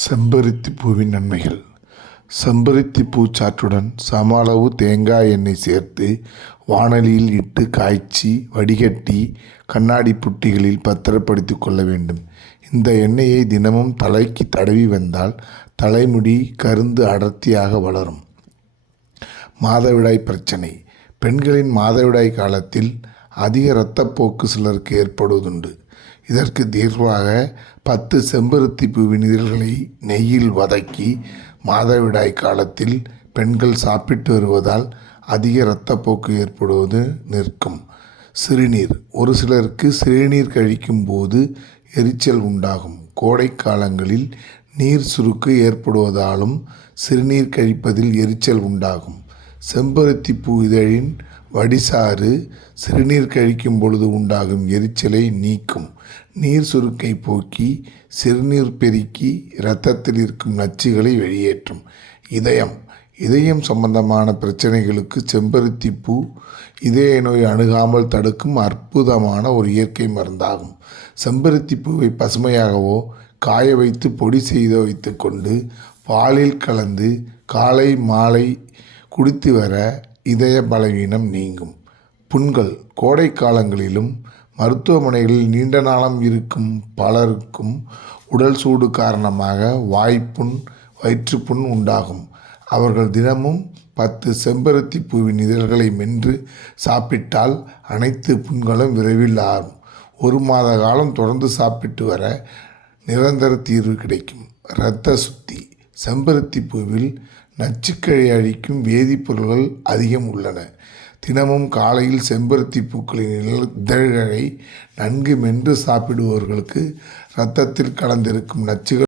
செம்பருத்தி பூவின் நன்மைகள். செம்பருத்தி பூச்சாற்றுடன் சம அளவு தேங்காய் எண்ணெய் சேர்த்து வாணலியில் இட்டு காய்ச்சி வடிகட்டி கண்ணாடி புட்டிகளில் பத்திரப்படுத்திக் கொள்ள வேண்டும். இந்த எண்ணெயை தினமும் தலைக்கு தடவி வந்தால் தலைமுடி கருந்து அடர்த்தியாக வளரும். மாதவிடாய் பிரச்சனை. பெண்களின் மாதவிடாய் காலத்தில் அதிக இரத்தப்போக்கு சிலருக்கு ஏற்படுவதுண்டு. இதற்கு தீர்வாக 10 செம்பருத்தி பூவின் இதழ்களை நெய்யில் வதக்கி மாதவிடாய் காலத்தில் பெண்கள் சாப்பிட்டு வருவதால் அதிக இரத்தப்போக்கு ஏற்படுவது நிற்கும். சிறுநீர். ஒரு சிலருக்கு சிறுநீர் கழிக்கும் போது எரிச்சல் உண்டாகும். கோடை காலங்களில் நீர் சுருக்கு ஏற்படுவதாலும் சிறுநீர் கழிப்பதில் எரிச்சல் உண்டாகும். செம்பருத்தி பூ இதழின் வடிசாறு சிறுநீர் கழிக்கும் பொழுது உண்டாகும் எரிச்சலை நீக்கும். நீர் சுருக்கை போக்கி சிறுநீர் பெருக்கி இரத்தத்தில் இருக்கும் நச்சுகளை வெளியேற்றும். இதயம் சம்பந்தமான பிரச்சனைகளுக்கு செம்பருத்தி பூ இதய நோய் அணுகாமல் தடுக்கும் அற்புதமான ஒரு இயற்கை மருந்தாகும். செம்பருத்தி பூவை பசுமையாகவோ காய வைத்து பொடி செய்து வைத்து கொண்டு பாலில் கலந்து காலை மாலை குடித்து வர இதய பலவீனம் நீங்கும். புண்கள். கோடை காலங்களிலும் மருத்துவமனைகளில் நீண்ட நாளம் இருக்கும் பலருக்கும் உடல் சூடு காரணமாக வாய்ப்புண் வயிற்றுப்புண் உண்டாகும். அவர்கள் தினமும் 10 செம்பருத்தி பூவின் இதழ்களை மென்று சாப்பிட்டால் அனைத்து புண்களும் விரைவில் ஆறும். 1 மாத காலம் தொடர்ந்து சாப்பிட்டு வர நிரந்தர தீர்வு கிடைக்கும். இரத்த சுத்தி. செம்பருத்தி பூவில் நச்சுக்களை அழிக்கும் வேதிப்பொருள்கள் அதிகம் உள்ளன. தினமும் காலையில் செம்பருத்தி பூக்களின் இதழ்களை நன்கு மென்று சாப்பிடுபவர்களுக்கு இரத்தத்தில் கலந்திருக்கும் நச்சுகள்